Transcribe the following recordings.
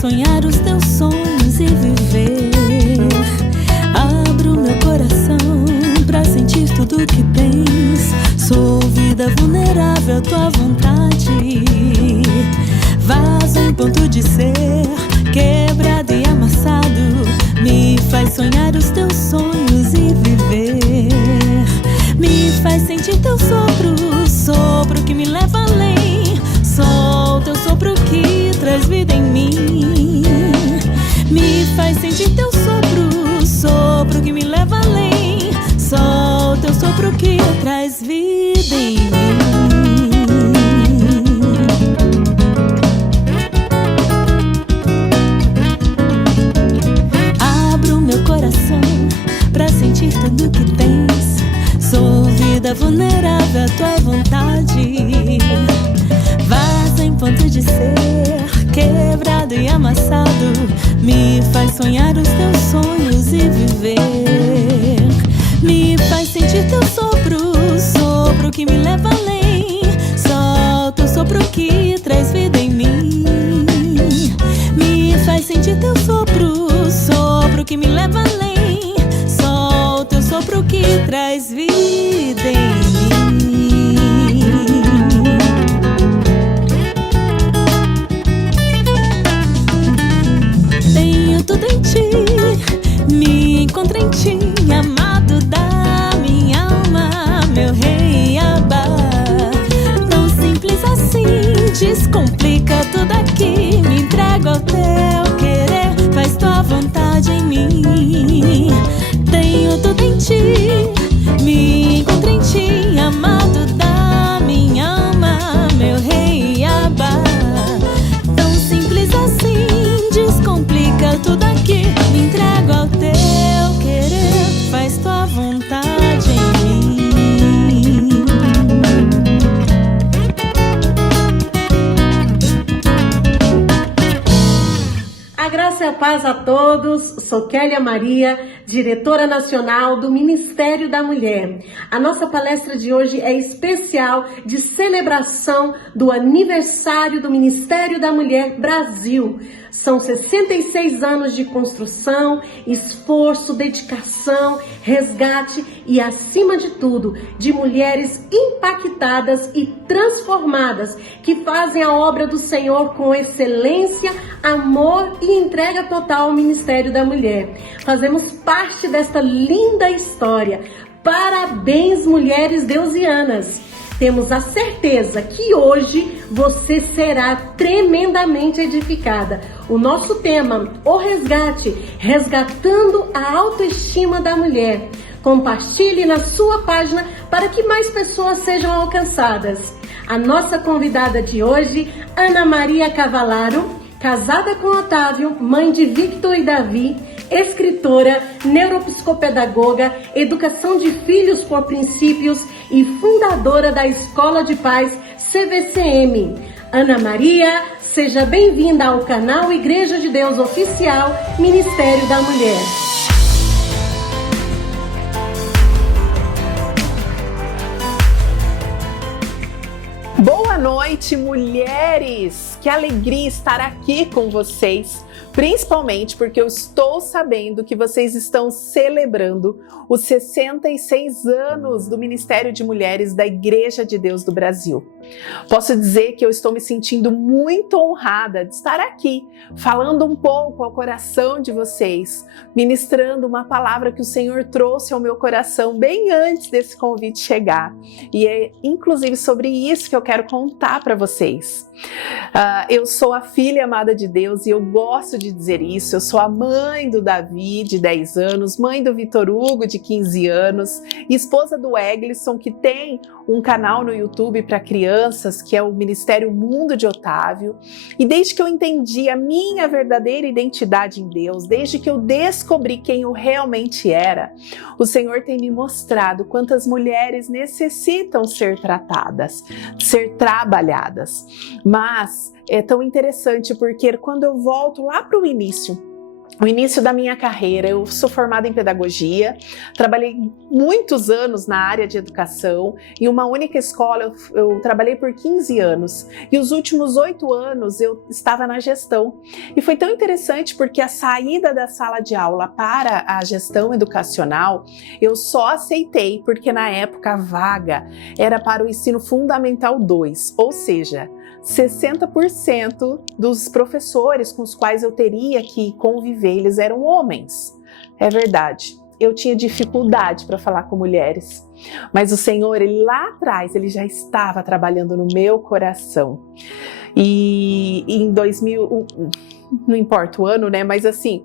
sonhar os teus sonhos e viver. Abro meu coração pra sentir tudo que tens. Sou vida vulnerável à tua vontade. Vaso em ponto de ser, quebrado e amassado. Me faz sonhar os teus sonhos e viver. Me faz sentir teu sopro, sopro que me leva além. Sou teu sopro que traz vida em mim. Me faz sentir teu sopro, sopro que me leva além. Sou teu sopro que traz vida em mim. Abro meu coração pra sentir tudo que tens. Sou vida vulnerável à tua vontade. Vaso em ponto de ser, quebrado e amassado. Me faz sonhar os teus sonhos e viver. Me faz sentir teu sopro, sopro que me leva além. Solta o sopro que traz vida em mim. Me faz sentir teu sopro, sopro que me leva além. Solta o sopro que traz vida em mim. Tenho tudo em ti, me encontro em ti, amado da minha alma, meu rei Abá. Tão simples assim, descomplica tudo aqui. Me entrego ao teu querer, faz tua vontade em mim. Tenho tudo em ti, me encontro em ti, amado da minha alma, meu rei Abá. Tão simples assim, descomplica tudo aqui. Me entrego ao teu querer, faz tua vontade em mim. A graça e a paz a todos. Sou Kélia Maria, diretora nacional do Ministério da Mulher. A nossa palestra de hoje é especial de celebração do aniversário do Ministério da Mulher Brasil. São 66 anos de construção, esforço, dedicação, resgate e, acima de tudo, de mulheres impactadas e transformadas que fazem a obra do Senhor com excelência, amor e entrega total ao Ministério da Mulher. Fazemos parte desta linda história. Parabéns, mulheres deusianas! Temos a certeza que hoje você será tremendamente edificada. O nosso tema, o resgate, resgatando a autoestima da mulher. Compartilhe na sua página para que mais pessoas sejam alcançadas. A nossa convidada de hoje, Ana Maria Cavalaro, casada com Otávio, mãe de Victor e Davi, escritora, neuropsicopedagoga, educação de filhos por princípios e fundadora da Escola de Paz CVCM. Ana Maria, seja bem-vinda ao canal Igreja de Deus Oficial, Ministério da Mulher. Boa noite, mulheres! Que alegria estar aqui com vocês, principalmente porque eu estou sabendo que vocês estão celebrando os 66 anos do Ministério de Mulheres da Igreja de Deus do Brasil. Posso dizer que eu estou me sentindo muito honrada de estar aqui, falando um pouco ao coração de vocês, ministrando uma palavra que o Senhor trouxe ao meu coração bem antes desse convite chegar. E é inclusive sobre isso que eu quero contar para vocês. Eu sou a filha amada de Deus e eu gosto de dizer isso. Eu sou a mãe do Davi, de 10 anos, mãe do Vitor Hugo, de 15 anos, e esposa do Eglisson, que tem um canal no YouTube para crianças, que é o Ministério Mundo de Otávio. E desde que eu entendi a minha verdadeira identidade em Deus, desde que eu descobri quem eu realmente era, o Senhor tem me mostrado quantas mulheres necessitam ser tratadas, ser trabalhadas. Mas é tão interessante porque quando eu volto lá para o início, o início da minha carreira. Eu sou formada em pedagogia, trabalhei muitos anos na área de educação, em uma única escola eu trabalhei por 15 anos, e os últimos 8 anos eu estava na gestão. E foi tão interessante porque a saída da sala de aula para a gestão educacional, eu só aceitei porque na época a vaga era para o ensino fundamental 2, ou seja, 60% dos professores com os quais eu teria que conviver, eles eram homens. É verdade, eu tinha dificuldade para falar com mulheres, mas o Senhor, Ele lá atrás, Ele já estava trabalhando no meu coração. E em 2000, não importa o ano, né, mas assim,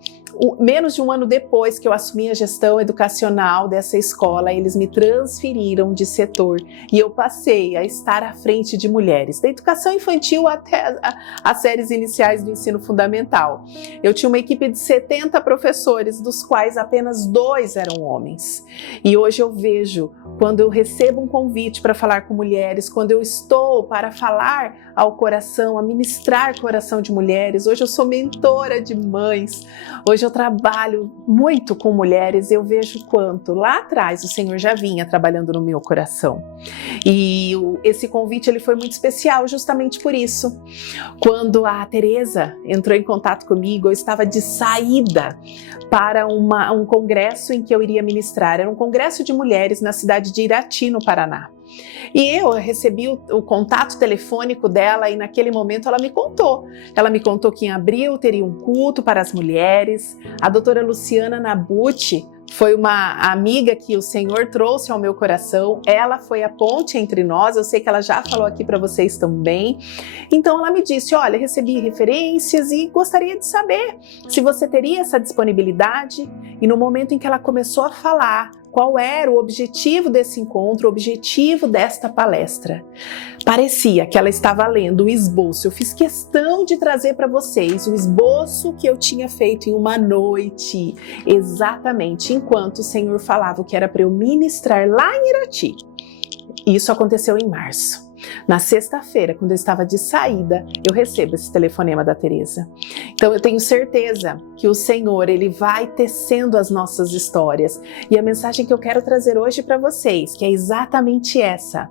menos de um ano depois que eu assumi a gestão educacional dessa escola, eles me transferiram de setor e eu passei a estar à frente de mulheres, da educação infantil até as séries iniciais do ensino fundamental. Eu tinha uma equipe de 70 professores, dos quais apenas 2 eram homens. E hoje eu vejo, quando eu recebo um convite para falar com mulheres, quando eu estou para falar ao coração, a ministrar coração de mulheres, hoje eu sou mentora de mães, hoje eu trabalho muito com mulheres, eu vejo quanto lá atrás o Senhor já vinha trabalhando no meu coração. E esse convite ele foi muito especial justamente por isso. Quando a Tereza entrou em contato comigo, eu estava de saída para um congresso em que eu iria ministrar. Era um congresso de mulheres na cidade de Irati, no Paraná. E eu recebi o contato telefônico dela e naquele momento ela me contou. Ela me contou que em abril teria um culto para as mulheres. A doutora Luciana Nabuti foi uma amiga que o Senhor trouxe ao meu coração. Ela foi a ponte entre nós. Eu sei que ela já falou aqui para vocês também. Então ela me disse, olha, recebi referências e gostaria de saber se você teria essa disponibilidade. E no momento em que ela começou a falar qual era o objetivo desse encontro, o objetivo desta palestra, parecia que ela estava lendo o esboço. Eu fiz questão de trazer para vocês o esboço que eu tinha feito em uma noite, exatamente enquanto o Senhor falava que era para eu ministrar lá em Irati. Isso aconteceu em março. Na sexta-feira, quando eu estava de saída, eu recebo esse telefonema da Tereza. Então eu tenho certeza que o Senhor, Ele vai tecendo as nossas histórias. E a mensagem que eu quero trazer hoje para vocês, que é exatamente essa,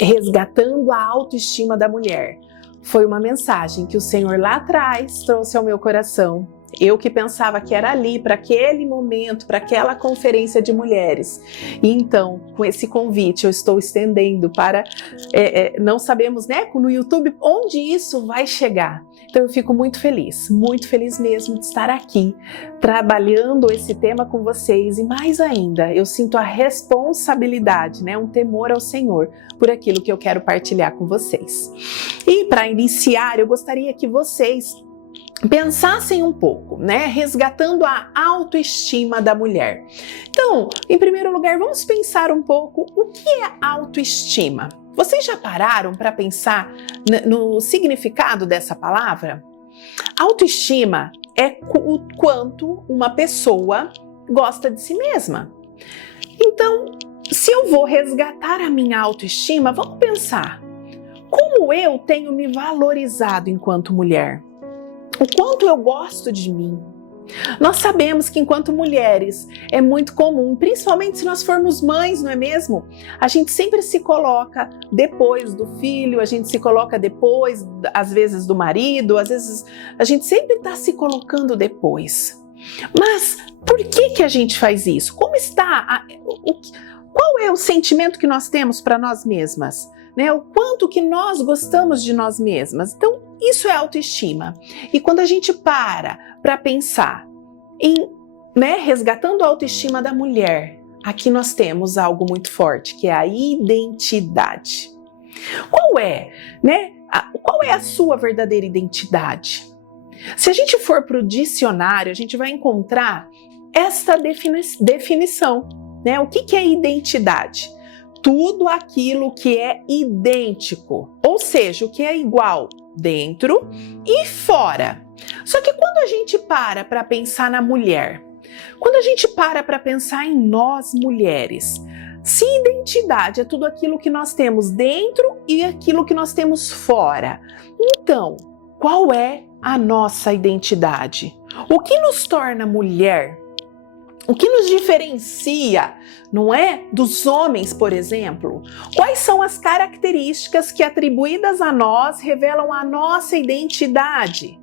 resgatando a autoestima da mulher, foi uma mensagem que o Senhor lá atrás trouxe ao meu coração. Eu que pensava que era ali, para aquele momento, para aquela conferência de mulheres. E então, com esse convite, eu estou estendendo para... não sabemos, né, no YouTube, onde isso vai chegar. Então, eu fico muito feliz mesmo de estar aqui, trabalhando esse tema com vocês. E mais ainda, eu sinto a responsabilidade, né, um temor ao Senhor, por aquilo que eu quero partilhar com vocês. E para iniciar, eu gostaria que vocês pensassem um pouco, né? Resgatando a autoestima da mulher. Então, em primeiro lugar, vamos pensar um pouco o que é autoestima. Vocês já pararam para pensar no significado dessa palavra? Autoestima é o quanto uma pessoa gosta de si mesma. Então, se eu vou resgatar a minha autoestima, vamos pensar. Como eu tenho me valorizado enquanto mulher? O quanto eu gosto de mim. Nós sabemos que enquanto mulheres é muito comum, principalmente se nós formos mães, não é mesmo? A gente sempre se coloca depois do filho, a gente se coloca depois, às vezes do marido, às vezes a gente sempre está se colocando depois. Mas por que a gente faz isso? Como está? Qual é o sentimento que nós temos para nós mesmas? Né? O quanto que nós gostamos de nós mesmas. Então, isso é autoestima. E quando a gente para pensar em, né, resgatando a autoestima da mulher, aqui nós temos algo muito forte, que é a identidade. Qual é a sua verdadeira identidade? Se a gente for para o dicionário, a gente vai encontrar essa definição. Né? O que é identidade? Tudo aquilo que é idêntico, ou seja, o que é igual dentro e fora. Só que quando a gente para pensar na mulher, quando a gente para pensar em nós mulheres, se identidade é tudo aquilo que nós temos dentro e aquilo que nós temos fora, então, qual é a nossa identidade? O que nos torna mulher? O que nos diferencia, não é, dos homens, por exemplo? Quais são as características que, atribuídas a nós, revelam a nossa identidade?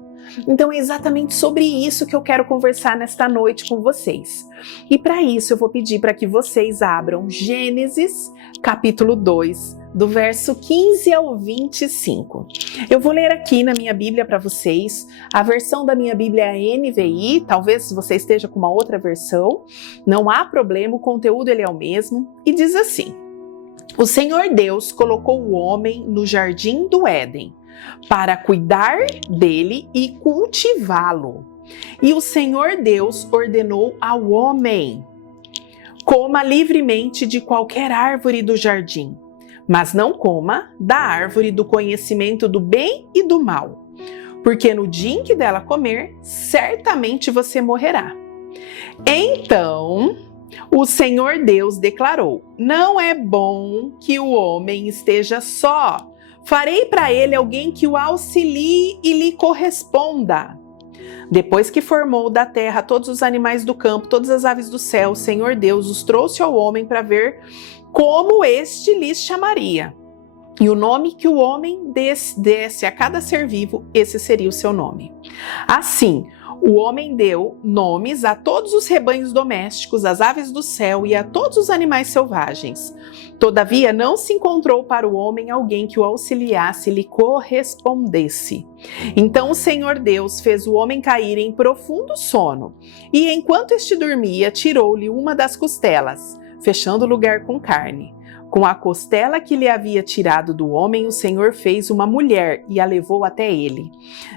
Então é exatamente sobre isso que eu quero conversar nesta noite com vocês. E para isso eu vou pedir para que vocês abram Gênesis, capítulo 2, do verso 15 ao 25. Eu vou ler aqui na minha Bíblia para vocês. A versão da minha Bíblia é a NVI, talvez você esteja com uma outra versão. Não há problema, o conteúdo ele é o mesmo. E diz assim: O Senhor Deus colocou o homem no jardim do Éden para cuidar dele e cultivá-lo. E o Senhor Deus ordenou ao homem: coma livremente de qualquer árvore do jardim, mas não coma da árvore do conhecimento do bem e do mal, porque no dia em que dela comer, certamente você morrerá. Então, o Senhor Deus declarou: não é bom que o homem esteja só. Farei para ele alguém que o auxilie e lhe corresponda. Depois que formou da terra todos os animais do campo, todas as aves do céu, o Senhor Deus os trouxe ao homem para ver como este lhes chamaria. E o nome que o homem desse a cada ser vivo, esse seria o seu nome. Assim, o homem deu nomes a todos os rebanhos domésticos, às aves do céu e a todos os animais selvagens. Todavia, não se encontrou para o homem alguém que o auxiliasse e lhe correspondesse. Então o Senhor Deus fez o homem cair em profundo sono, e enquanto este dormia, tirou-lhe uma das costelas, fechando o lugar com carne. Com a costela que lhe havia tirado do homem, o Senhor fez uma mulher e a levou até ele.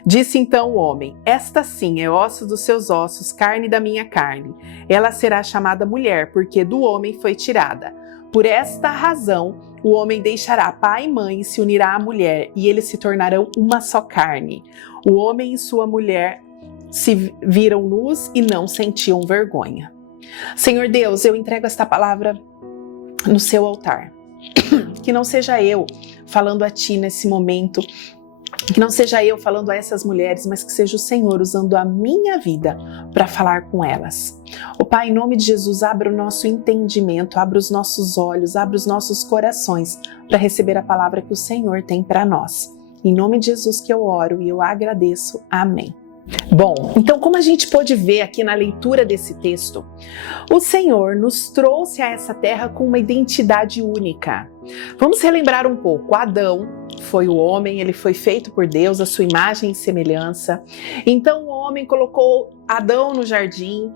Disse então o homem: esta sim é osso dos seus ossos, carne da minha carne. Ela será chamada mulher, porque do homem foi tirada. Por esta razão, o homem deixará pai e mãe e se unirá à mulher, e eles se tornarão uma só carne. O homem e sua mulher se viram nus e não sentiam vergonha. Senhor Deus, eu entrego esta palavra no seu altar. Que não seja eu falando a ti nesse momento, que não seja eu falando a essas mulheres, mas que seja o Senhor usando a minha vida para falar com elas. Ó Pai, em nome de Jesus, abra o nosso entendimento, abra os nossos olhos, abra os nossos corações para receber a palavra que o Senhor tem para nós. Em nome de Jesus que eu oro e eu agradeço. Amém. Bom, então como a gente pôde ver aqui na leitura desse texto, o Senhor nos trouxe a essa terra com uma identidade única. Vamos relembrar um pouco. Adão foi o homem, ele foi feito por Deus, a sua imagem e semelhança. Então o homem colocou Adão no jardim.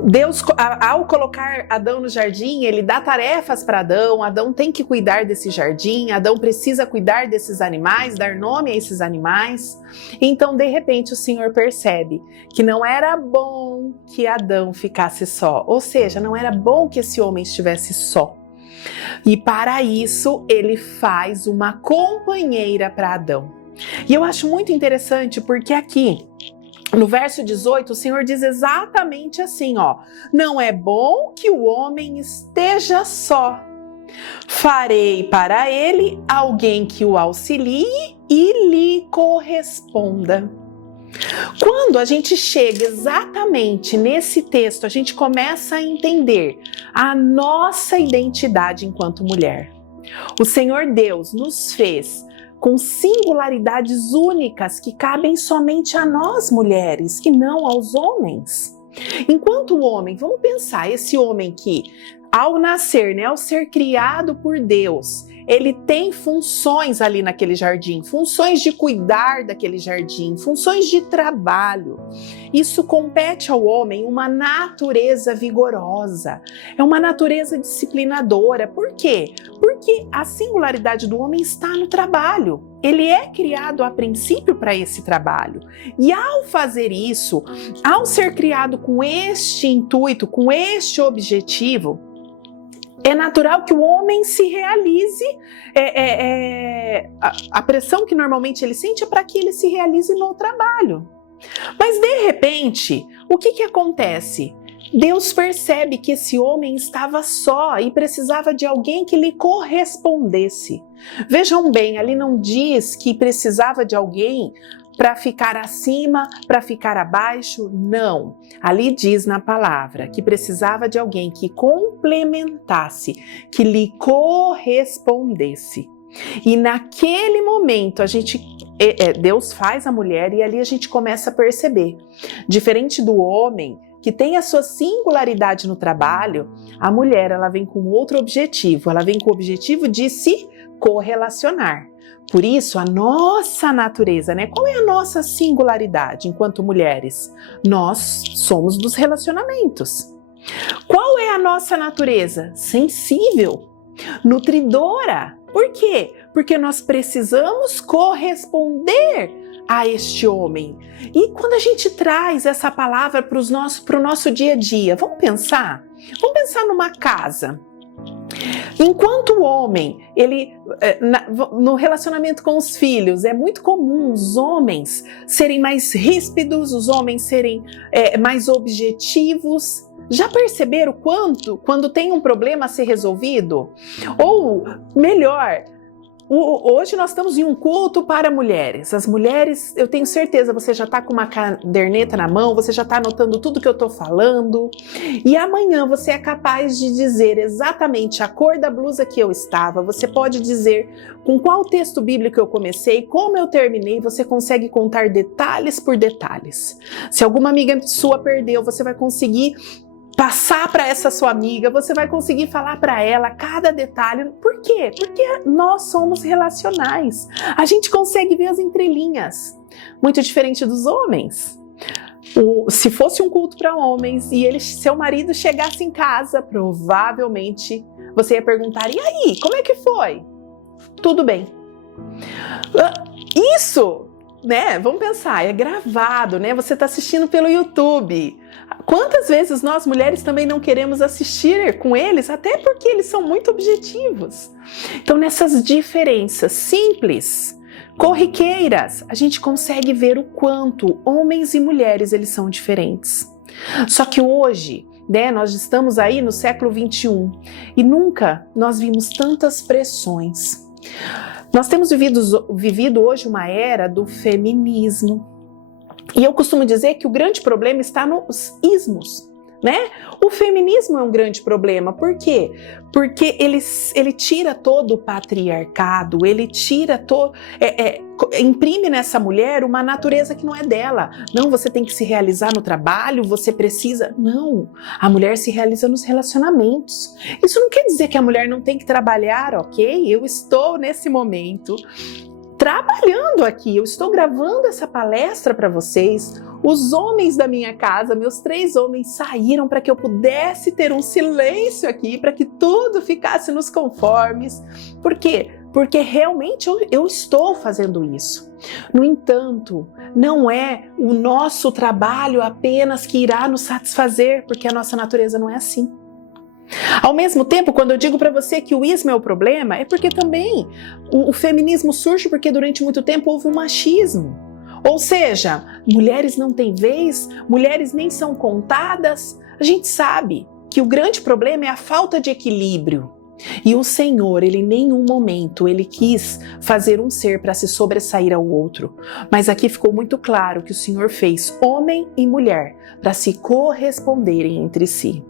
Deus, ao colocar Adão no jardim, ele dá tarefas para Adão. Adão tem que cuidar desse jardim, Adão precisa cuidar desses animais, dar nome a esses animais. Então, de repente, o Senhor percebe que não era bom que Adão ficasse só, ou seja, não era bom que esse homem estivesse só. E para isso, ele faz uma companheira para Adão. E eu acho muito interessante porque aqui, no verso 18, o Senhor diz exatamente assim, ó: não é bom que o homem esteja só. Farei para ele alguém que o auxilie e lhe corresponda. Quando a gente chega exatamente nesse texto, a gente começa a entender a nossa identidade enquanto mulher. O Senhor Deus nos fez com singularidades únicas que cabem somente a nós mulheres e não aos homens. Enquanto o homem, vamos pensar, esse homem que ao nascer, né, ao ser criado por Deus, ele tem funções ali naquele jardim, funções de cuidar daquele jardim, funções de trabalho. Isso compete ao homem uma natureza vigorosa, é uma natureza disciplinadora. Por quê? Porque a singularidade do homem está no trabalho. Ele é criado a princípio para esse trabalho. E ao fazer isso, ao ser criado com este intuito, com este objetivo, é natural que o homem se realize, a pressão que normalmente ele sente é para que ele se realize no trabalho. Mas de repente, o que acontece? Deus percebe que esse homem estava só e precisava de alguém que lhe correspondesse. Vejam bem, ali não diz que precisava de alguém para ficar acima, para ficar abaixo, não. Ali diz na palavra que precisava de alguém que complementasse, que lhe correspondesse. E naquele momento Deus faz a mulher e ali a gente começa a perceber. Diferente do homem, que tem a sua singularidade no trabalho, a mulher ela vem com outro objetivo, ela vem com o objetivo de se correlacionar. Por isso, a nossa natureza, né? Qual é a nossa singularidade enquanto mulheres? Nós somos dos relacionamentos. Qual é a nossa natureza? Sensível, nutridora. Por quê? Porque nós precisamos corresponder a este homem. E quando a gente traz essa palavra para o nosso dia a dia, vamos pensar numa casa. Enquanto o homem, no relacionamento com os filhos, é muito comum os homens serem mais ríspidos, os homens serem mais objetivos. Já perceberam quando tem um problema a ser resolvido? Ou melhor, hoje nós estamos em um culto para mulheres. As mulheres, eu tenho certeza, você já está com uma caderneta na mão, você já está anotando tudo que eu estou falando. E amanhã você é capaz de dizer exatamente a cor da blusa que eu estava. Você pode dizer com qual texto bíblico eu comecei, como eu terminei. Você consegue contar detalhes por detalhes. Se alguma amiga sua perdeu, você vai conseguir passar para essa sua amiga, você vai conseguir falar para ela cada detalhe. Por quê? Porque nós somos relacionais. A gente consegue ver as entrelinhas, muito diferente dos homens. Se fosse um culto para homens e seu marido chegasse em casa, provavelmente você ia perguntar: e aí, como é que foi? Tudo bem. Isso, né? Vamos pensar, é gravado, né? Você está assistindo pelo YouTube. Quantas vezes nós mulheres também não queremos assistir com eles, até porque eles são muito objetivos. Então, nessas diferenças simples, corriqueiras, a gente consegue ver o quanto homens e mulheres eles são diferentes. Só que hoje, né, nós estamos aí no século 21 e nunca nós vimos tantas pressões. Nós temos vivido hoje uma era do feminismo. E eu costumo dizer que o grande problema está nos ismos, né? O feminismo é um grande problema. Por quê? Porque ele tira todo o patriarcado, ele tira imprime nessa mulher uma natureza que não é dela. Não, você tem que se realizar no trabalho, você precisa... Não, a mulher se realiza nos relacionamentos. Isso não quer dizer que a mulher não tem que trabalhar, ok? Eu estou nesse momento trabalhando aqui, eu estou gravando essa palestra para vocês. Os homens da minha casa, meus 3 homens, saíram para que eu pudesse ter um silêncio aqui, para que tudo ficasse nos conformes. Por quê? Porque realmente eu estou fazendo isso. No entanto, não é o nosso trabalho apenas que irá nos satisfazer, porque a nossa natureza não é assim. Ao mesmo tempo, quando eu digo para você que o ismo é o problema, é porque também o feminismo surge porque durante muito tempo houve um machismo. Ou seja, mulheres não têm vez, mulheres nem são contadas. A gente sabe que o grande problema é a falta de equilíbrio. E o Senhor, Ele em nenhum momento, Ele quis fazer um ser para se sobressair ao outro. Mas aqui ficou muito claro que o Senhor fez homem e mulher para se corresponderem entre si.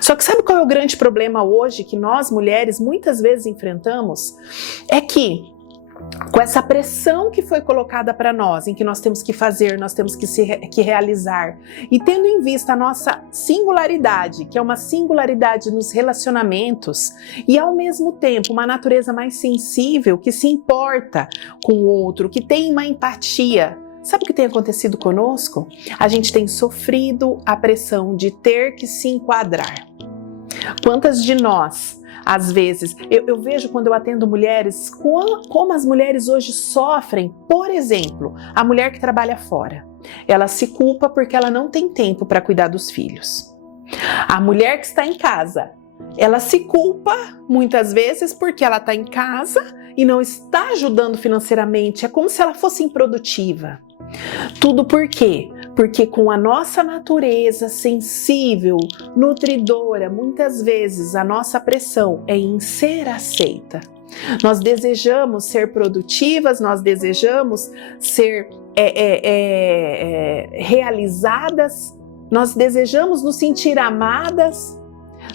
Só que sabe qual é o grande problema hoje que nós mulheres muitas vezes enfrentamos? É que com essa pressão que foi colocada para nós, em que nós temos que fazer, nós temos que realizar, e tendo em vista a nossa singularidade, que é uma singularidade nos relacionamentos, e ao mesmo tempo uma natureza mais sensível, que se importa com o outro, que tem uma empatia. Sabe o que tem acontecido conosco? A gente tem sofrido a pressão de ter que se enquadrar. Quantas de nós, às vezes, eu vejo quando eu atendo mulheres, como as mulheres hoje sofrem. Por exemplo, a mulher que trabalha fora. Ela se culpa porque ela não tem tempo para cuidar dos filhos. A mulher que está em casa, ela se culpa muitas vezes porque ela está em casa e não está ajudando financeiramente. É como se ela fosse improdutiva. Tudo por quê? Porque com a nossa natureza sensível, nutridora, muitas vezes a nossa pressão é em ser aceita. Nós desejamos ser produtivas, nós desejamos ser realizadas, nós desejamos nos sentir amadas,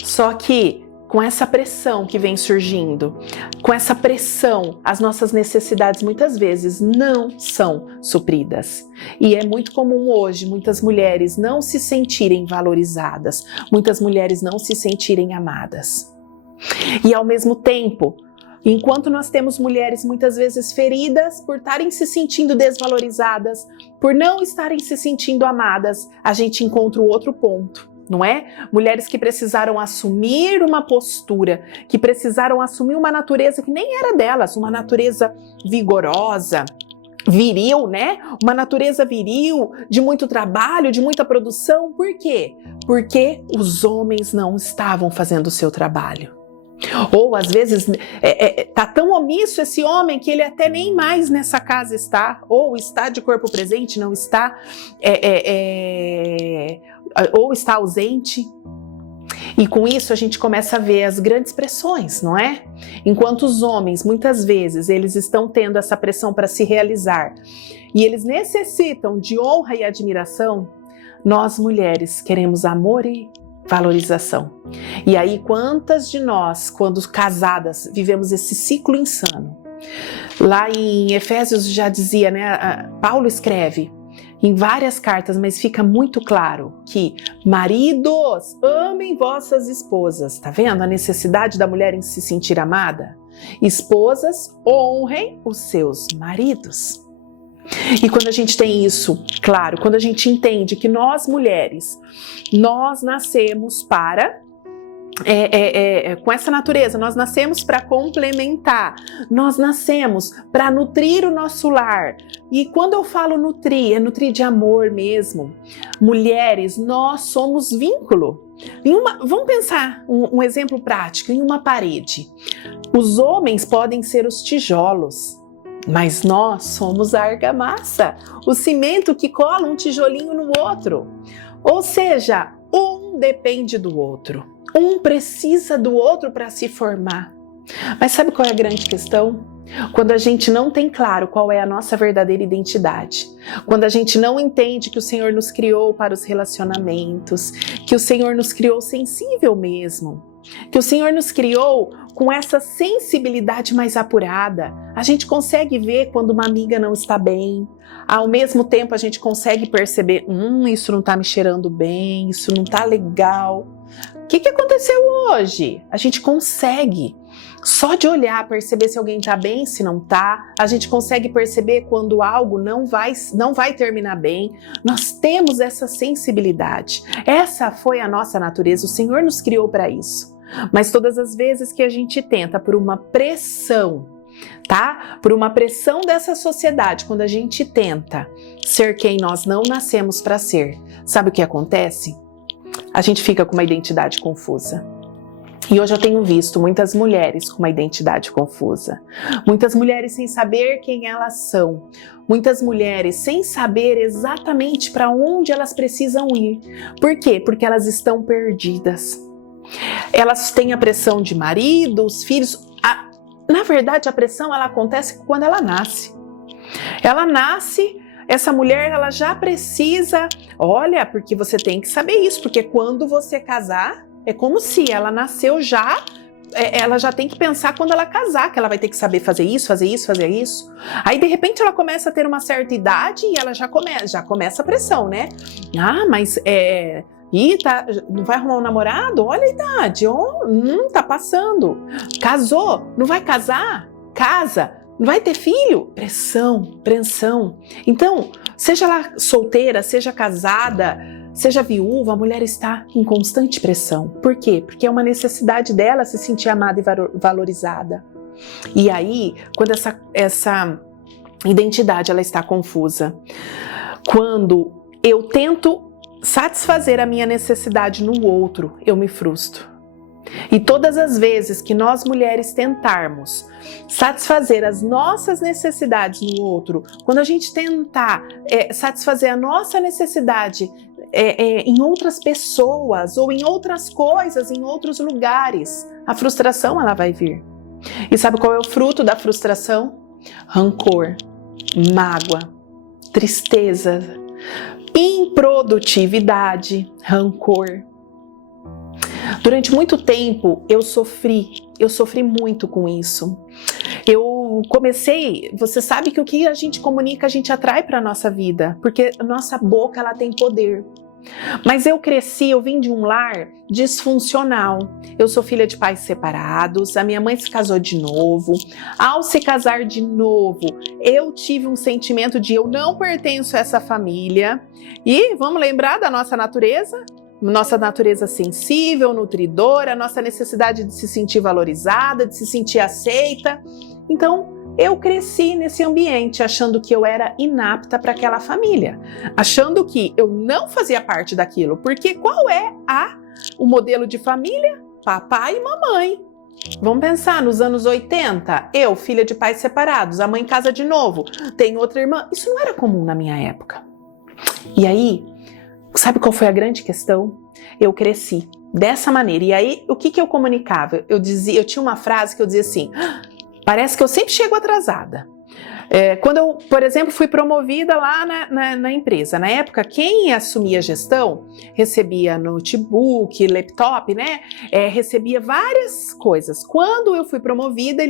só que com essa pressão que vem surgindo, com essa pressão, as nossas necessidades muitas vezes não são supridas. E é muito comum hoje muitas mulheres não se sentirem valorizadas, muitas mulheres não se sentirem amadas. E ao mesmo tempo, enquanto nós temos mulheres muitas vezes feridas por estarem se sentindo desvalorizadas, por não estarem se sentindo amadas, a gente encontra o outro ponto. Não é? Mulheres que precisaram assumir uma postura, que precisaram assumir uma natureza que nem era delas, uma natureza vigorosa, viril, né? Uma natureza viril, de muito trabalho, de muita produção. Por quê? Porque os homens não estavam fazendo o seu trabalho. Ou às vezes tá tão omisso esse homem que ele até nem mais nessa casa está, ou está de corpo presente, não está, ou está ausente. E com isso a gente começa a ver as grandes pressões, não é? Enquanto os homens, muitas vezes, eles estão tendo essa pressão para se realizar e eles necessitam de honra e admiração, nós mulheres queremos amor e valorização. E aí, quantas de nós, quando casadas, vivemos esse ciclo insano? Lá em Efésios já dizia, né? Paulo escreve em várias cartas, mas fica muito claro que maridos, amem vossas esposas. Tá vendo a necessidade da mulher em se sentir amada? Esposas, honrem os seus maridos. E quando a gente tem isso, claro, quando a gente entende que nós mulheres, nós nascemos para, com essa natureza, nós nascemos para complementar, nós nascemos para nutrir o nosso lar. E quando eu falo nutrir, é nutrir de amor mesmo. Mulheres, nós somos vínculo. Vamos pensar um exemplo prático, em uma parede. Os homens podem ser os tijolos, mas nós somos a argamassa, o cimento que cola um tijolinho no outro. Ou seja, um depende do outro. Um precisa do outro para se formar. Mas sabe qual é a grande questão? Quando a gente não tem claro qual é a nossa verdadeira identidade, quando a gente não entende que o Senhor nos criou para os relacionamentos, que o Senhor nos criou sensível mesmo, que o Senhor nos criou com essa sensibilidade mais apurada, a gente consegue ver quando uma amiga não está bem, ao mesmo tempo a gente consegue perceber, isso não está me cheirando bem, isso não está legal. O que aconteceu hoje? A gente consegue, só de olhar, perceber se alguém está bem, se não está. A gente consegue perceber quando algo não vai terminar bem. Nós temos essa sensibilidade. Essa foi a nossa natureza. O Senhor nos criou para isso. Mas todas as vezes que a gente tenta, por uma pressão, tá? Por uma pressão dessa sociedade, quando a gente tenta ser quem nós não nascemos para ser, sabe o que acontece? A gente fica com uma identidade confusa. E hoje eu tenho visto muitas mulheres com uma identidade confusa. Muitas mulheres sem saber quem elas são. Muitas mulheres sem saber exatamente para onde elas precisam ir. Por quê? Porque elas estão perdidas. Elas têm a pressão de marido, os filhos. Na verdade, a pressão ela acontece quando ela nasce. Ela nasce, essa mulher ela já precisa. Olha, porque você tem que saber isso, porque quando você casar, é como se ela nasceu já, ela já tem que pensar quando ela casar, que ela vai ter que saber fazer isso, fazer isso, fazer isso. Aí, de repente, ela começa a ter uma certa idade e ela já começa a pressão, né? Mas não vai arrumar um namorado? Olha a idade, tá passando. Casou, não vai casar? Casa, não vai ter filho? Pressão. Então, seja lá solteira, seja casada, seja viúva, a mulher está em constante pressão. Por quê? Porque é uma necessidade dela se sentir amada e valorizada. E aí, quando essa identidade ela está confusa, quando eu tento satisfazer a minha necessidade no outro, eu me frustro. E todas as vezes que nós mulheres tentarmos satisfazer as nossas necessidades no outro, quando a gente tentar satisfazer a nossa necessidade em outras pessoas ou em outras coisas, em outros lugares, a frustração ela vai vir. E sabe qual é o fruto da frustração? Rancor, mágoa, tristeza, improdutividade, rancor. Durante muito tempo eu sofri muito com isso. Eu comecei, você sabe que o que a gente comunica a gente atrai para a nossa vida, porque a nossa boca ela tem poder. Mas eu vim de um lar disfuncional. Eu sou filha de pais separados, a minha mãe se casou de novo. Ao se casar de novo, eu tive um sentimento de eu não pertenço a essa família. E vamos lembrar da nossa natureza sensível, nutridora, nossa necessidade de se sentir valorizada, de se sentir aceita. Então, eu cresci nesse ambiente achando que eu era inapta para aquela família, achando que eu não fazia parte daquilo, porque qual é o modelo de família? Papai e mamãe. Vamos pensar, nos anos 80, eu, filha de pais separados, a mãe casa de novo, tem outra irmã. Isso não era comum na minha época. E aí, sabe qual foi a grande questão? Eu cresci dessa maneira. E aí, o que eu comunicava? Eu tinha uma frase que eu dizia assim: parece que eu sempre chego atrasada. Quando eu, por exemplo, fui promovida lá na empresa, na época, quem assumia a gestão recebia notebook, laptop, né? Recebia várias coisas. Quando eu fui promovida,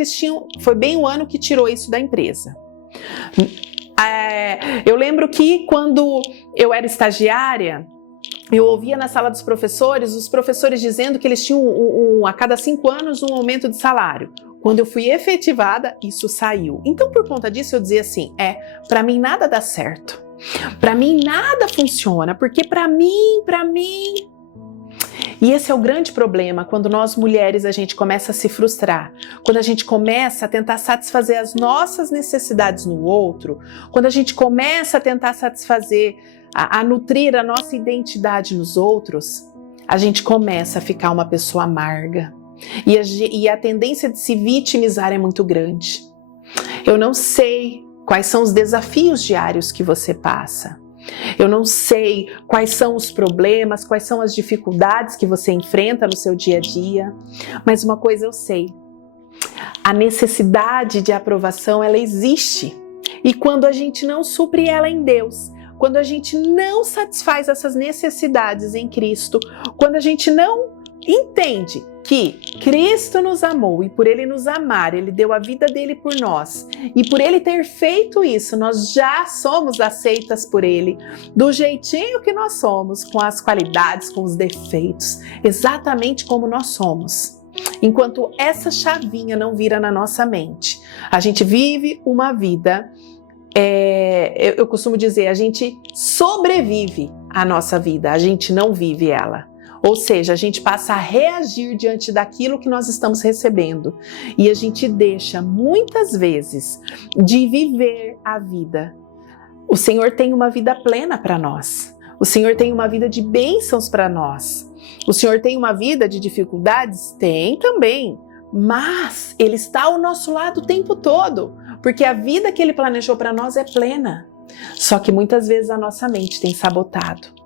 foi bem o ano que tirou isso da empresa. Eu lembro que quando eu era estagiária, eu ouvia na sala dos professores, os professores dizendo que eles tinham a cada 5 anos um aumento de salário. Quando eu fui efetivada, isso saiu. Então, por conta disso, eu dizia assim, para mim nada dá certo. Para mim nada funciona, porque para mim... E esse é o grande problema, quando nós mulheres a gente começa a se frustrar, quando a gente começa a tentar satisfazer as nossas necessidades no outro, quando a gente começa a tentar satisfazer, a nutrir a nossa identidade nos outros, a gente começa a ficar uma pessoa amarga. E a tendência de se vitimizar é muito grande. Eu não sei quais são os desafios diários que você passa. Eu não sei quais são os problemas, quais são as dificuldades que você enfrenta no seu dia a dia. Mas uma coisa eu sei. A necessidade de aprovação, ela existe. E quando a gente não supre ela em Deus, quando a gente não satisfaz essas necessidades em Cristo, quando a gente não entende que Cristo nos amou e por Ele nos amar, Ele deu a vida dele por nós. E por Ele ter feito isso, nós já somos aceitas por Ele, do jeitinho que nós somos, com as qualidades, com os defeitos, exatamente como nós somos. Enquanto essa chavinha não vira na nossa mente, a gente vive uma vida, eu costumo dizer, a gente sobrevive à nossa vida, a gente não vive ela. Ou seja, a gente passa a reagir diante daquilo que nós estamos recebendo. E a gente deixa, muitas vezes, de viver a vida. O Senhor tem uma vida plena para nós. O Senhor tem uma vida de bênçãos para nós. O Senhor tem uma vida de dificuldades? Tem também. Mas Ele está ao nosso lado o tempo todo. Porque a vida que Ele planejou para nós é plena. Só que muitas vezes a nossa mente tem sabotado.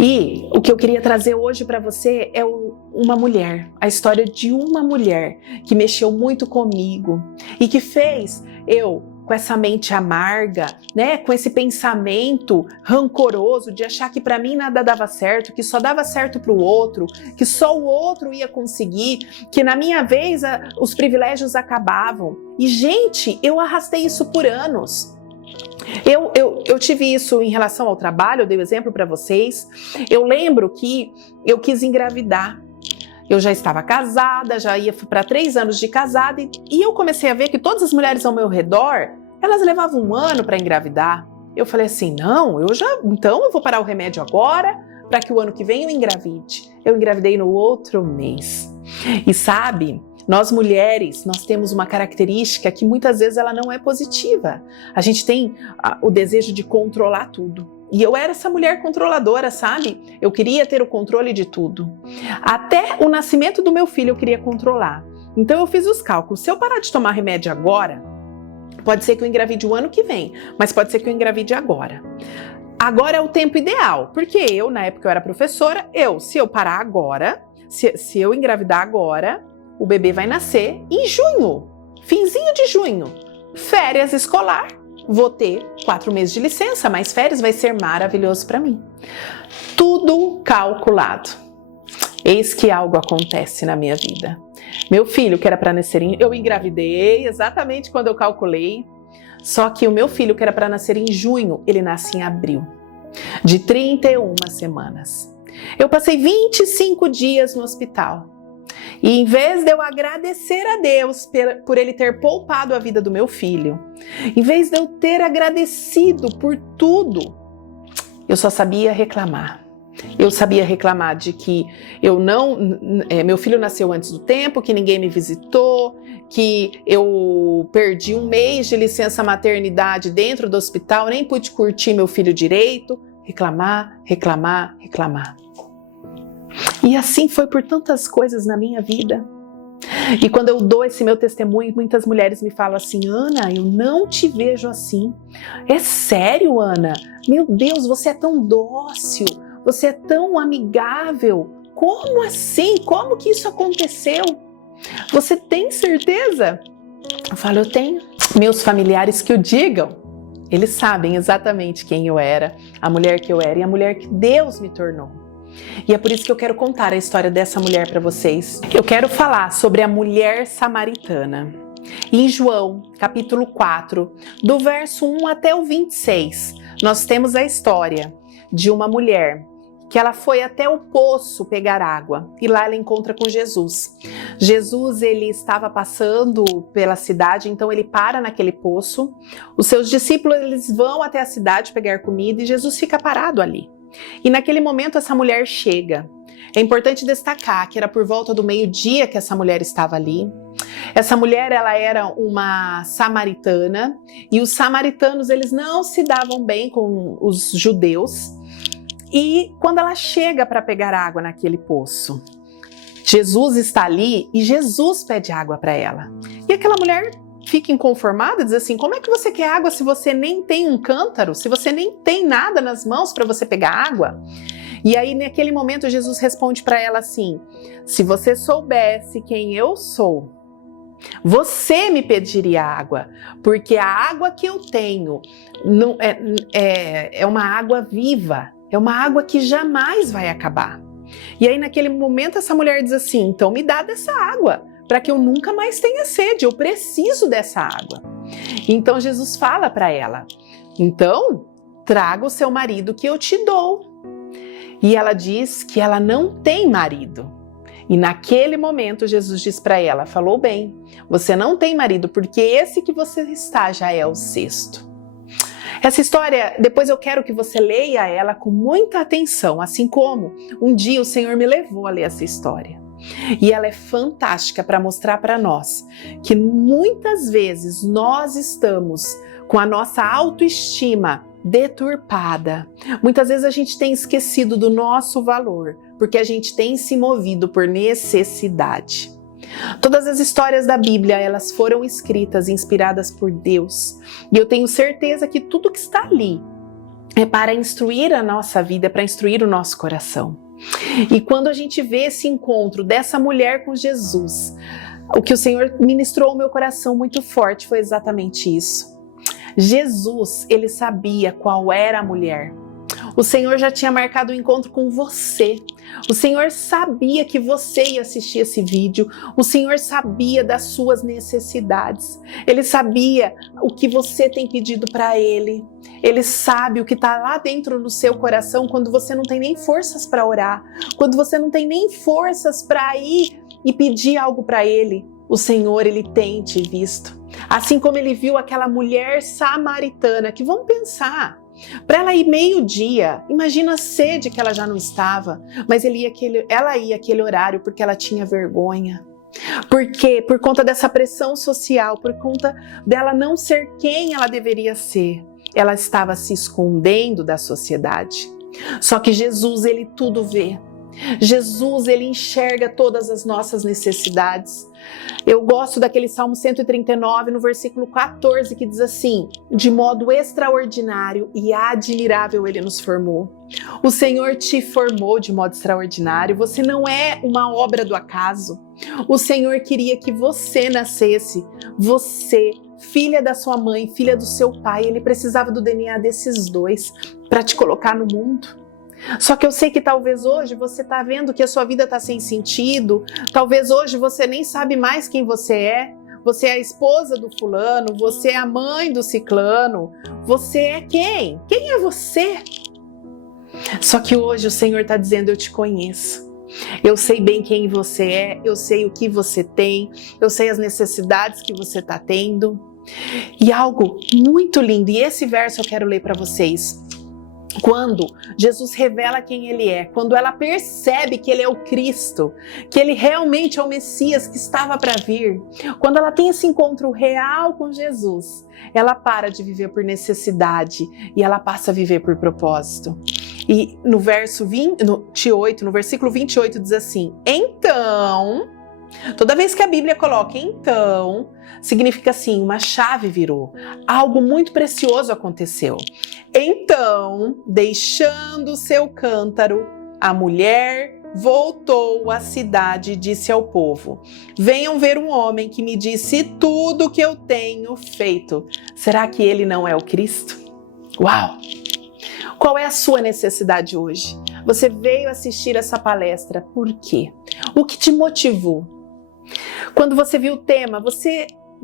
E o que eu queria trazer hoje para você é uma mulher, a história de uma mulher que mexeu muito comigo e que fez eu, com essa mente amarga, né, com esse pensamento rancoroso de achar que para mim nada dava certo, que só dava certo para o outro, que só o outro ia conseguir, que na minha vez os privilégios acabavam. E gente, eu arrastei isso por anos. Eu tive isso em relação ao trabalho, eu dei o exemplo para vocês. Eu lembro que eu quis engravidar. Eu já estava casada, já ia para 3 anos de casada e eu comecei a ver que todas as mulheres ao meu redor, elas levavam 1 ano para engravidar. Eu falei assim, então eu vou parar o remédio agora para que o ano que vem eu engravide. Eu engravidei no outro mês. E sabe, nós mulheres, nós temos uma característica que muitas vezes ela não é positiva. A gente tem o desejo de controlar tudo. E eu era essa mulher controladora, sabe? Eu queria ter o controle de tudo. Até o nascimento do meu filho eu queria controlar. Então eu fiz os cálculos. Se eu parar de tomar remédio agora, pode ser que eu engravide o ano que vem, mas pode ser que eu engravide agora. Agora é o tempo ideal, porque eu, na época eu era professora, se eu parar agora, se eu engravidar agora, o bebê vai nascer em junho, finzinho de junho, férias escolar, vou ter 4 meses de licença, mais férias, vai ser maravilhoso para mim. Tudo calculado. Eis que algo acontece na minha vida. Meu filho, que era para nascer eu engravidei exatamente quando eu calculei, só que o meu filho, que era para nascer em junho, ele nasce em abril, de 31 semanas. Eu passei 25 dias no hospital. E em vez de eu agradecer a Deus por Ele ter poupado a vida do meu filho, em vez de eu ter agradecido por tudo, eu só sabia reclamar. Eu sabia reclamar de que meu filho nasceu antes do tempo, que ninguém me visitou, que eu perdi 1 mês de licença maternidade dentro do hospital, nem pude curtir meu filho direito. Reclamar, reclamar, reclamar. E assim foi por tantas coisas na minha vida. E quando eu dou esse meu testemunho, muitas mulheres me falam assim: Ana, eu não te vejo assim. É sério, Ana? Meu Deus, você é tão dócil, você é tão amigável. Como assim? Como que isso aconteceu? Você tem certeza? Eu falo, eu tenho. Meus familiares que o digam. Eles sabem exatamente quem eu era, a mulher que eu era e a mulher que Deus me tornou. E é por isso que eu quero contar a história dessa mulher para vocês. Eu quero falar sobre a mulher samaritana. Em João, capítulo 4, do verso 1 até o 26, nós temos a história de uma mulher que ela foi até o poço pegar água e lá ela encontra com Jesus. Jesus, ele estava passando pela cidade, então ele para naquele poço. Os seus discípulos, eles vão até a cidade pegar comida e Jesus fica parado ali. E naquele momento essa mulher chega. É importante destacar que era por volta do meio-dia que essa mulher estava ali. Essa mulher, ela era uma samaritana e os samaritanos, eles não se davam bem com os judeus. E quando ela chega para pegar água naquele poço, Jesus está ali e Jesus pede água para ela. E aquela mulher fica inconformada, diz assim: como é que você quer água se você nem tem um cântaro, se você nem tem nada nas mãos para você pegar água? E aí naquele momento Jesus responde para ela assim: se você soubesse quem eu sou, você me pediria água, porque a água que eu tenho não é uma água viva. É uma água que jamais vai acabar. E aí naquele momento essa mulher diz assim: então me dá dessa água, para que eu nunca mais tenha sede, eu preciso dessa água. Então Jesus fala para ela: então traga o seu marido que eu te dou. E ela diz que ela não tem marido. E naquele momento Jesus diz para ela: falou bem, você não tem marido, porque esse que você está já é o 6º. Essa história, depois eu quero que você leia ela com muita atenção, assim como um dia o Senhor me levou a ler essa história. E ela é fantástica para mostrar para nós que muitas vezes nós estamos com a nossa autoestima deturpada. Muitas vezes a gente tem esquecido do nosso valor, porque a gente tem se movido por necessidade. Todas as histórias da Bíblia, elas foram escritas, inspiradas por Deus. E eu tenho certeza que tudo que está ali é para instruir a nossa vida, para instruir o nosso coração. E quando a gente vê esse encontro dessa mulher com Jesus, o que o Senhor ministrou ao meu coração muito forte foi exatamente isso. Jesus, ele sabia qual era a mulher. O Senhor já tinha marcado o encontro com você. O Senhor sabia que você ia assistir esse vídeo. O Senhor sabia das suas necessidades. Ele sabia o que você tem pedido para Ele. Ele sabe o que está lá dentro no seu coração quando você não tem nem forças para orar. Quando você não tem nem forças para ir e pedir algo para Ele. O Senhor, Ele tem te visto. Assim como Ele viu aquela mulher samaritana, que vamos pensar, para ela ir meio-dia, imagina a sede que ela já não estava, mas ela ia aquele horário porque ela tinha vergonha. Por quê? Por conta dessa pressão social, por conta dela não ser quem ela deveria ser. Ela estava se escondendo da sociedade. Só que Jesus, ele tudo vê. Jesus, ele enxerga todas as nossas necessidades. Eu gosto daquele Salmo 139, no versículo 14, que diz assim: de modo extraordinário e admirável ele nos formou. O Senhor te formou de modo extraordinário, você não é uma obra do acaso. O Senhor queria que você nascesse, você filha da sua mãe, filha do seu pai. Ele precisava do DNA desses dois para te colocar no mundo. Só que eu sei que talvez hoje você está vendo que a sua vida está sem sentido, talvez hoje você nem sabe mais quem você é. Você é a esposa do fulano, você é a mãe do ciclano, você é quem? Quem é você? Só que hoje o Senhor está dizendo, eu te conheço. Eu sei bem quem você é, eu sei o que você tem, eu sei as necessidades que você está tendo. E algo muito lindo, e esse verso eu quero ler para vocês. Quando Jesus revela quem ele é, quando ela percebe que ele é o Cristo, que ele realmente é o Messias que estava para vir, quando ela tem esse encontro real com Jesus, ela para de viver por necessidade e ela passa a viver por propósito. E no versículo 28 diz assim: então, toda vez que a Bíblia coloca então, significa assim, uma chave virou, algo muito precioso aconteceu. Então, deixando seu cântaro, a mulher voltou à cidade e disse ao povo: venham ver um homem que me disse tudo o que eu tenho feito. Será que ele não é o Cristo? Uau! Qual é a sua necessidade hoje? Você veio assistir essa palestra, por quê? O que te motivou? Quando você viu o tema,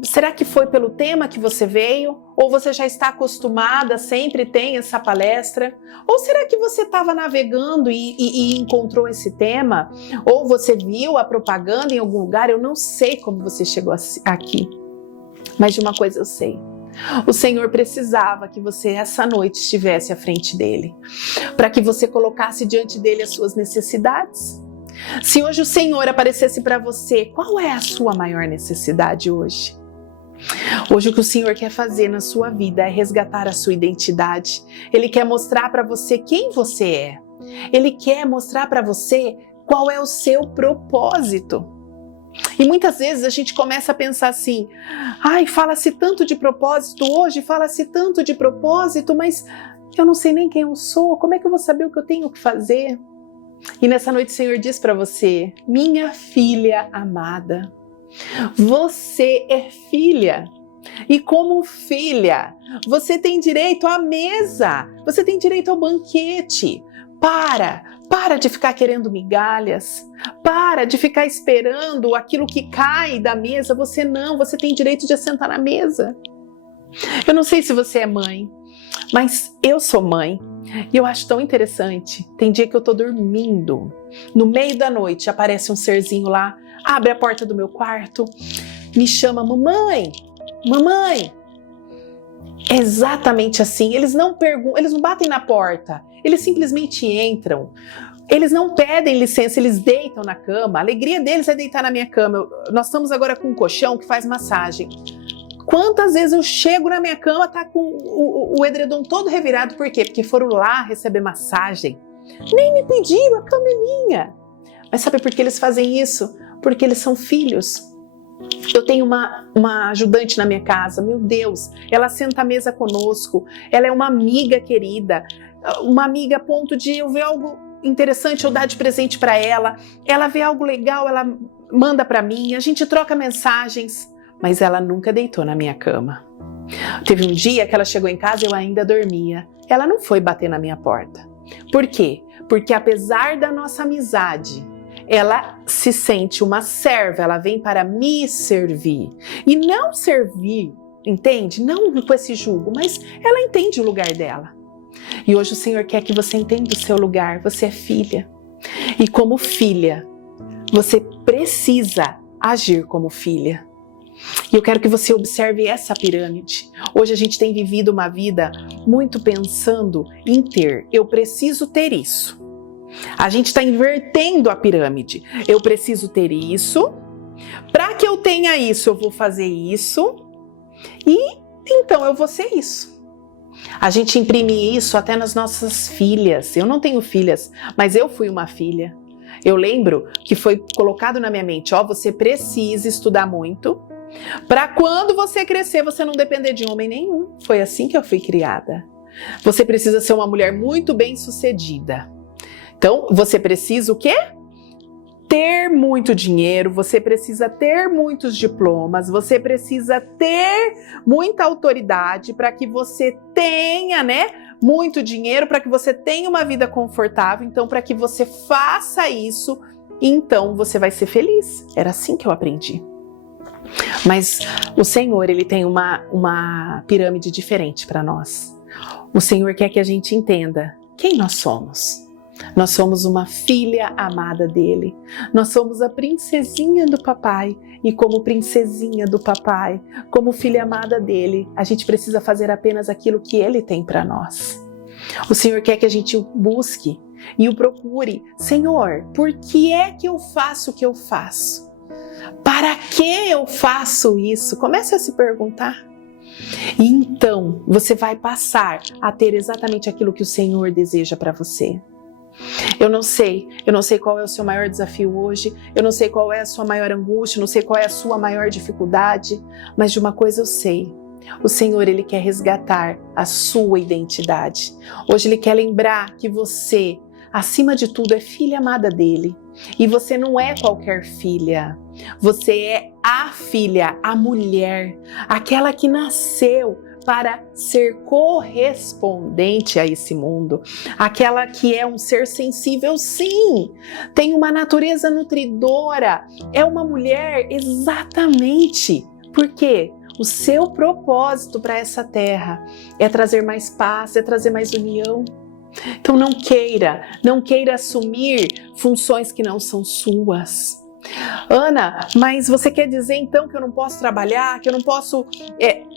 será que foi pelo tema que você veio? Ou você já está acostumada, sempre tem essa palestra? Ou será que você estava navegando e encontrou esse tema? Ou você viu a propaganda em algum lugar? Eu não sei como você chegou aqui, mas de uma coisa eu sei. O Senhor precisava que você essa noite estivesse à frente dele, para que você colocasse diante dele as suas necessidades. Se hoje o Senhor aparecesse para você, qual é a sua maior necessidade hoje? Hoje o que o Senhor quer fazer na sua vida é resgatar a sua identidade. Ele quer mostrar para você quem você é. Ele quer mostrar para você qual é o seu propósito. E muitas vezes a gente começa a pensar assim: ai, fala-se tanto de propósito hoje, fala-se tanto de propósito, mas eu não sei nem quem eu sou, como é que eu vou saber o que eu tenho que fazer? E nessa noite o Senhor diz para você: minha filha amada, você é filha. E como filha, você tem direito à mesa, você tem direito ao banquete. Para de ficar querendo migalhas, para de ficar esperando aquilo que cai da mesa. Você tem direito de assentar na mesa. Eu não sei se você é mãe, mas eu sou mãe e eu acho tão interessante. Tem dia que eu tô dormindo, no meio da noite aparece um serzinho lá, abre a porta do meu quarto, me chama: mamãe, mamãe. É exatamente assim. Eles não batem na porta, eles simplesmente entram. Eles não pedem licença, eles deitam na cama. A alegria deles é deitar na minha cama. Nós estamos agora com um colchão que faz massagem. Quantas vezes eu chego na minha cama, tá com o edredom todo revirado, por quê? Porque foram lá receber massagem. Nem me pediram, a cama é minha. Mas sabe por que eles fazem isso? Porque eles são filhos. Eu tenho uma ajudante na minha casa, meu Deus, ela senta à mesa conosco, ela é uma amiga querida, uma amiga a ponto de eu ver algo interessante, eu dar de presente para ela vê algo legal, ela manda para mim, a gente troca mensagens, mas ela nunca deitou na minha cama. Teve um dia que ela chegou em casa e eu ainda dormia, ela não foi bater na minha porta. Por quê? Porque apesar da nossa amizade, ela se sente uma serva, ela vem para me servir. E não servir, entende? Não com esse jugo, mas ela entende o lugar dela. E hoje o Senhor quer que você entenda o seu lugar, você é filha. E como filha, você precisa agir como filha. E eu quero que você observe essa pirâmide. Hoje a gente tem vivido uma vida muito pensando em ter. Eu preciso ter isso. A gente está invertendo a pirâmide. Eu preciso ter isso. Para que eu tenha isso, eu vou fazer isso. E então eu vou ser isso. A gente imprime isso até nas nossas filhas. Eu não tenho filhas, mas eu fui uma filha. Eu lembro que foi colocado na minha mente: você precisa estudar muito para quando você crescer você não depender de homem nenhum. Foi assim que eu fui criada. Você precisa ser uma mulher muito bem-sucedida. Então, você precisa o quê? ter muito dinheiro, você precisa ter muitos diplomas, você precisa ter muita autoridade para que você tenha, muito dinheiro, para que você tenha uma vida confortável. Então, para que você faça isso, então você vai ser feliz. Era assim que eu aprendi. Mas o Senhor, Ele tem uma pirâmide diferente para nós. O Senhor quer que a gente entenda quem nós somos. Nós somos uma filha amada dele. Nós somos a princesinha do papai. E como princesinha do papai, como filha amada dele, a gente precisa fazer apenas aquilo que ele tem para nós. O Senhor quer que a gente o busque e o procure. Senhor, por que é que eu faço o que eu faço? Para que eu faço isso? Comece a se perguntar. E então você vai passar a ter exatamente aquilo que o Senhor deseja para você. Eu não sei qual é o seu maior desafio hoje, eu não sei qual é a sua maior angústia, não sei qual é a sua maior dificuldade, mas de uma coisa eu sei, o Senhor, Ele quer resgatar a sua identidade. Hoje Ele quer lembrar que você, acima de tudo, é filha amada dEle. E você não é qualquer filha, você é a filha, a mulher, aquela que nasceu para ser correspondente a esse mundo, aquela que é um ser sensível, sim, tem uma natureza nutridora, é uma mulher exatamente, porque o seu propósito para essa terra é trazer mais paz, é trazer mais união. Então não queira assumir funções que não são suas. Ana, mas você quer dizer então que eu não posso trabalhar, que eu não posso...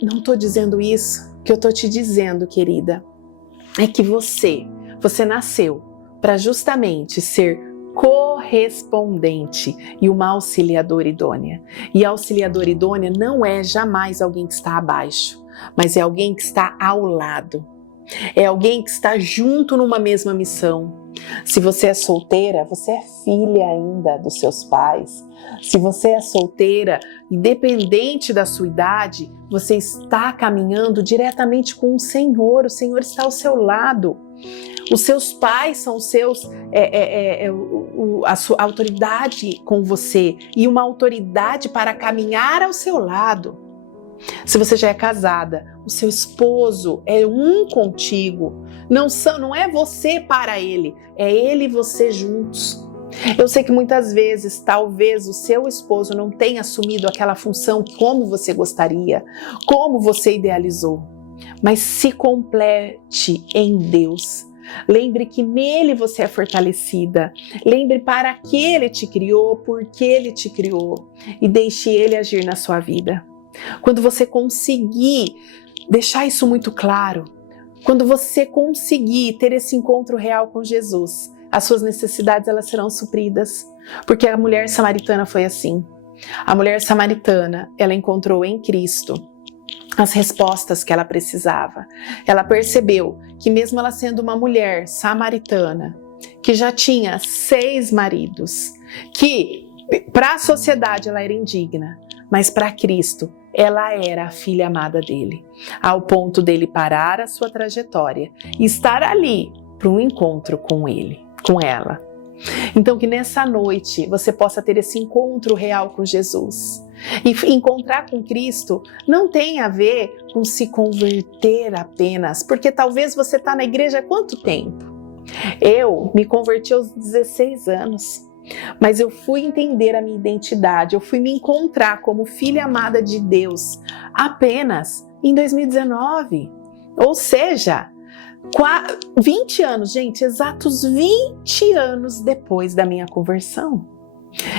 Não estou dizendo isso. O que eu estou te dizendo, querida, é que você nasceu para justamente ser correspondente e uma auxiliadora idônea. E a auxiliadora idônea não é jamais alguém que está abaixo, mas é alguém que está ao lado. É alguém que está junto numa mesma missão. Se você é solteira, você é filha ainda dos seus pais. Se você é solteira, independente da sua idade, você está caminhando diretamente com o Senhor está ao seu lado. Os seus pais são a sua autoridade com você e uma autoridade para caminhar ao seu lado. Se você já é casada, o seu esposo é um contigo. Não é você para ele, é ele e você juntos. Eu sei que muitas vezes, talvez o seu esposo não tenha assumido aquela função como você gostaria, como você idealizou. Mas se complete em Deus. Lembre que nele você é fortalecida. Lembre para que ele te criou, por que ele te criou. E deixe ele agir na sua vida. Quando você conseguir deixar isso muito claro, quando você conseguir ter esse encontro real com Jesus, as suas necessidades elas serão supridas, porque a mulher samaritana foi assim. A mulher samaritana, ela encontrou em Cristo as respostas que ela precisava. Ela percebeu que mesmo ela sendo uma mulher samaritana, que já tinha 6 maridos, que para a sociedade ela era indigna, mas para Cristo ela era a filha amada dele, ao ponto dele parar a sua trajetória e estar ali para um encontro com ele, com ela. Então que nessa noite você possa ter esse encontro real com Jesus. E encontrar com Cristo não tem a ver com se converter apenas, porque talvez você está na igreja há quanto tempo? Eu me converti aos 16 anos. Mas eu fui entender a minha identidade, eu fui me encontrar como filha amada de Deus apenas em 2019. Ou seja, 20 anos, gente, exatos 20 anos depois da minha conversão.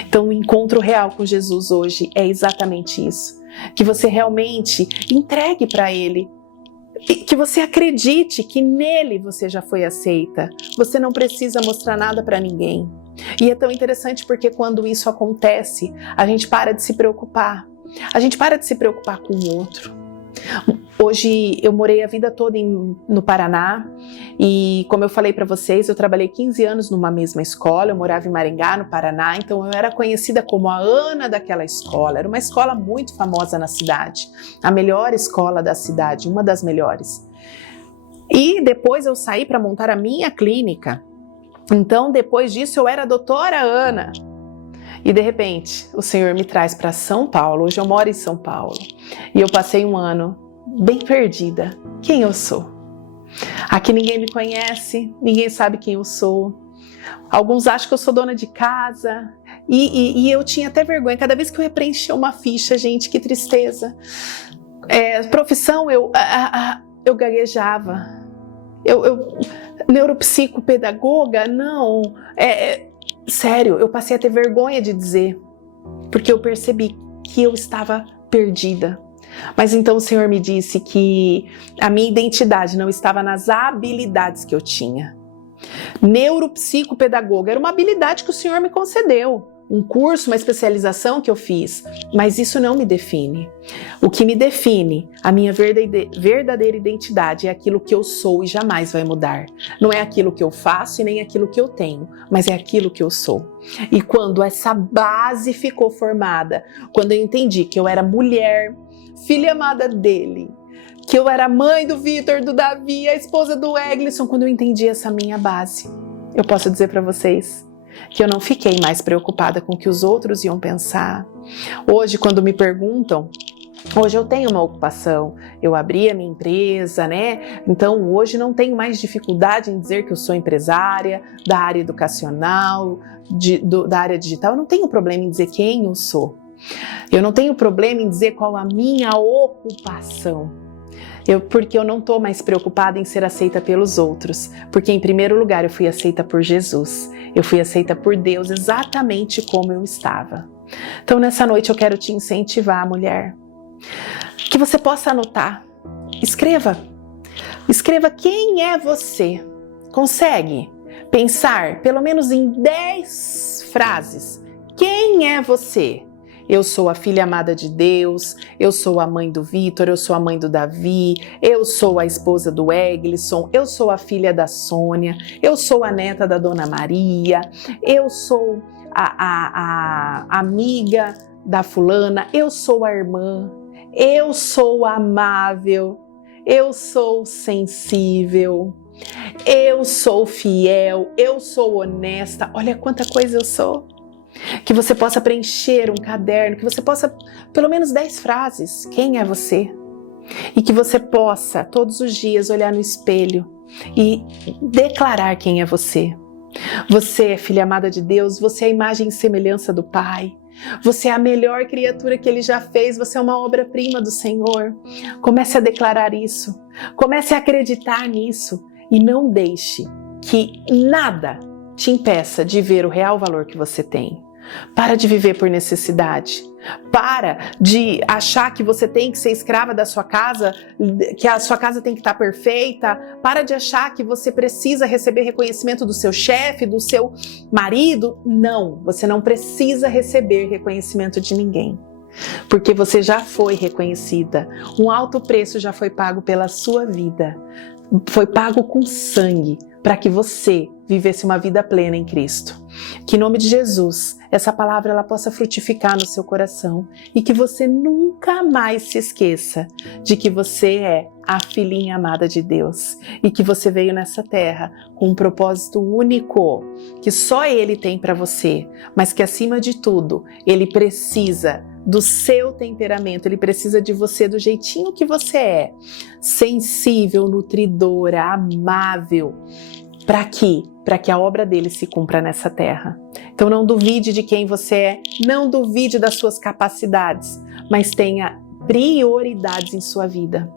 Então o encontro real com Jesus hoje é exatamente isso. Que você realmente entregue para Ele. Que você acredite que nele você já foi aceita. Você não precisa mostrar nada para ninguém. E é tão interessante porque quando isso acontece, a gente para de se preocupar. A gente para de se preocupar com o outro. Hoje eu morei a vida toda no Paraná e, como eu falei para vocês, eu trabalhei 15 anos numa mesma escola. Eu morava em Maringá, no Paraná, então eu era conhecida como a Ana daquela escola. Era uma escola muito famosa na cidade, a melhor escola da cidade, uma das melhores. E depois eu saí para montar a minha clínica. Então, depois disso, eu era a doutora Ana. E de repente, o Senhor me traz para São Paulo. Hoje eu moro em São Paulo. E eu passei um ano bem perdida. Quem eu sou? Aqui ninguém me conhece, ninguém sabe quem eu sou. Alguns acham que eu sou dona de casa. E eu tinha até vergonha. Cada vez que eu ia preencher uma ficha, gente, que tristeza. Profissão, eu gaguejava. Neuropsicopedagoga, não. Sério, eu passei a ter vergonha de dizer, porque eu percebi que eu estava perdida. Mas então o Senhor me disse que a minha identidade não estava nas habilidades que eu tinha. Neuropsicopedagoga era uma habilidade que o Senhor me concedeu. Um curso, uma especialização que eu fiz, mas isso não me define. O que me define, a minha verdadeira identidade, é aquilo que eu sou e jamais vai mudar. Não é aquilo que eu faço e nem aquilo que eu tenho, mas é aquilo que eu sou. E quando essa base ficou formada, quando eu entendi que eu era mulher, filha amada dele, que eu era mãe do Vitor, do Davi, a esposa do Eglisson, quando eu entendi essa minha base, eu posso dizer para vocês que eu não fiquei mais preocupada com o que os outros iam pensar. Hoje, quando me perguntam, hoje eu tenho uma ocupação, eu abri a minha empresa, né? Então hoje não tenho mais dificuldade em dizer que eu sou empresária da área educacional, da área digital. Eu não tenho problema em dizer quem eu sou. Eu não tenho problema em dizer qual a minha ocupação. Porque eu não estou mais preocupada em ser aceita pelos outros, porque em primeiro lugar eu fui aceita por Jesus, eu fui aceita por Deus exatamente como eu estava. Então nessa noite eu quero te incentivar, mulher, que você possa anotar, escreva quem é você. Consegue pensar pelo menos em 10 frases? Quem é você? Eu sou a filha amada de Deus, eu sou a mãe do Vitor, eu sou a mãe do Davi, eu sou a esposa do Eglisson, eu sou a filha da Sônia, eu sou a neta da Dona Maria, eu sou a amiga da fulana, eu sou a irmã, eu sou amável, eu sou sensível, eu sou fiel, eu sou honesta. Olha quanta coisa eu sou. Que você possa preencher um caderno, que você possa, pelo menos 10 frases, quem é você? E que você possa, todos os dias, olhar no espelho e declarar quem é você. Você é filha amada de Deus, você é a imagem e semelhança do Pai. Você é a melhor criatura que Ele já fez, você é uma obra-prima do Senhor. Comece a declarar isso, comece a acreditar nisso e não deixe que nada te impeça de ver o real valor que você tem. Para de viver por necessidade. Para de achar que você tem que ser escrava da sua casa, que a sua casa tem que estar perfeita. Para de achar que você precisa receber reconhecimento do seu chefe, do seu marido. Não, você não precisa receber reconhecimento de ninguém. Porque você já foi reconhecida. Um alto preço já foi pago pela sua vida. Foi pago com sangue para que você vivesse uma vida plena em Cristo. Que em nome de Jesus, essa palavra ela possa frutificar no seu coração e que você nunca mais se esqueça de que você é a filhinha amada de Deus e que você veio nessa terra com um propósito único que só Ele tem para você, mas que acima de tudo, Ele precisa do seu temperamento, Ele precisa de você do jeitinho que você é, sensível, nutridora, amável, para que a obra dele se cumpra nessa terra. Então não duvide de quem você é, não duvide das suas capacidades, mas tenha prioridades em sua vida.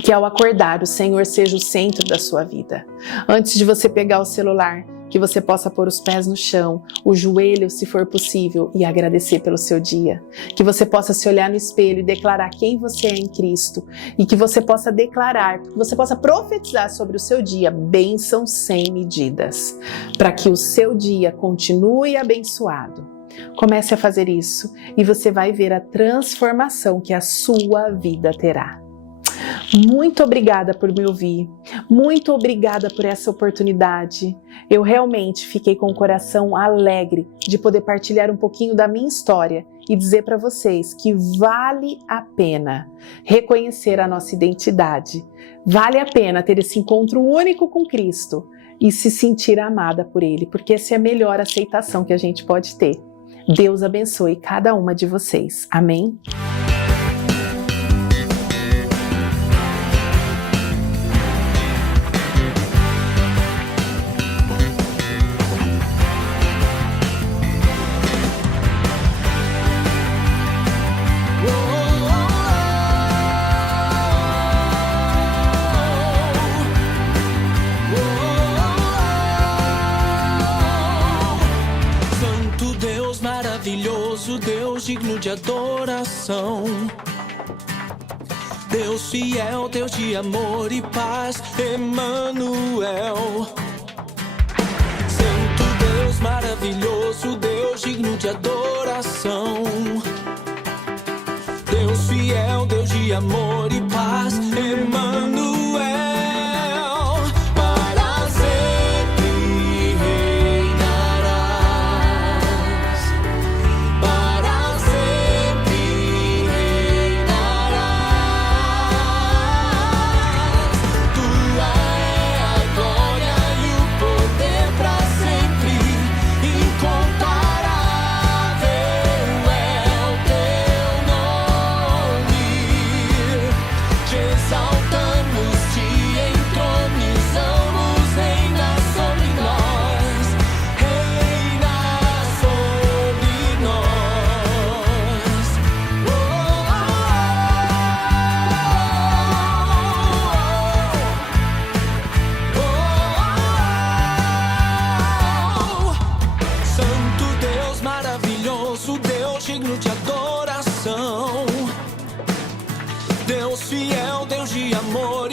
Que ao acordar o Senhor seja o centro da sua vida. Antes de você pegar o celular, que você possa pôr os pés no chão, o joelho se for possível e agradecer pelo seu dia. Que você possa se olhar no espelho e declarar quem você é em Cristo. E que você possa declarar, que você possa profetizar sobre o seu dia bênção sem medidas. Para que o seu dia continue abençoado. Comece a fazer isso e você vai ver a transformação que a sua vida terá. Muito obrigada por me ouvir, muito obrigada por essa oportunidade. Eu realmente fiquei com o coração alegre de poder partilhar um pouquinho da minha história e dizer para vocês que vale a pena reconhecer a nossa identidade, vale a pena ter esse encontro único com Cristo e se sentir amada por Ele, porque essa é a melhor aceitação que a gente pode ter. Deus abençoe cada uma de vocês. Amém? Maravilhoso, Deus digno de adoração, Deus fiel, Deus de amor e paz, Emmanuel. Santo Deus maravilhoso, Deus digno de adoração, Deus fiel, Deus de amor e paz, Emmanuel. Deus digno de adoração, Deus fiel, Deus de amor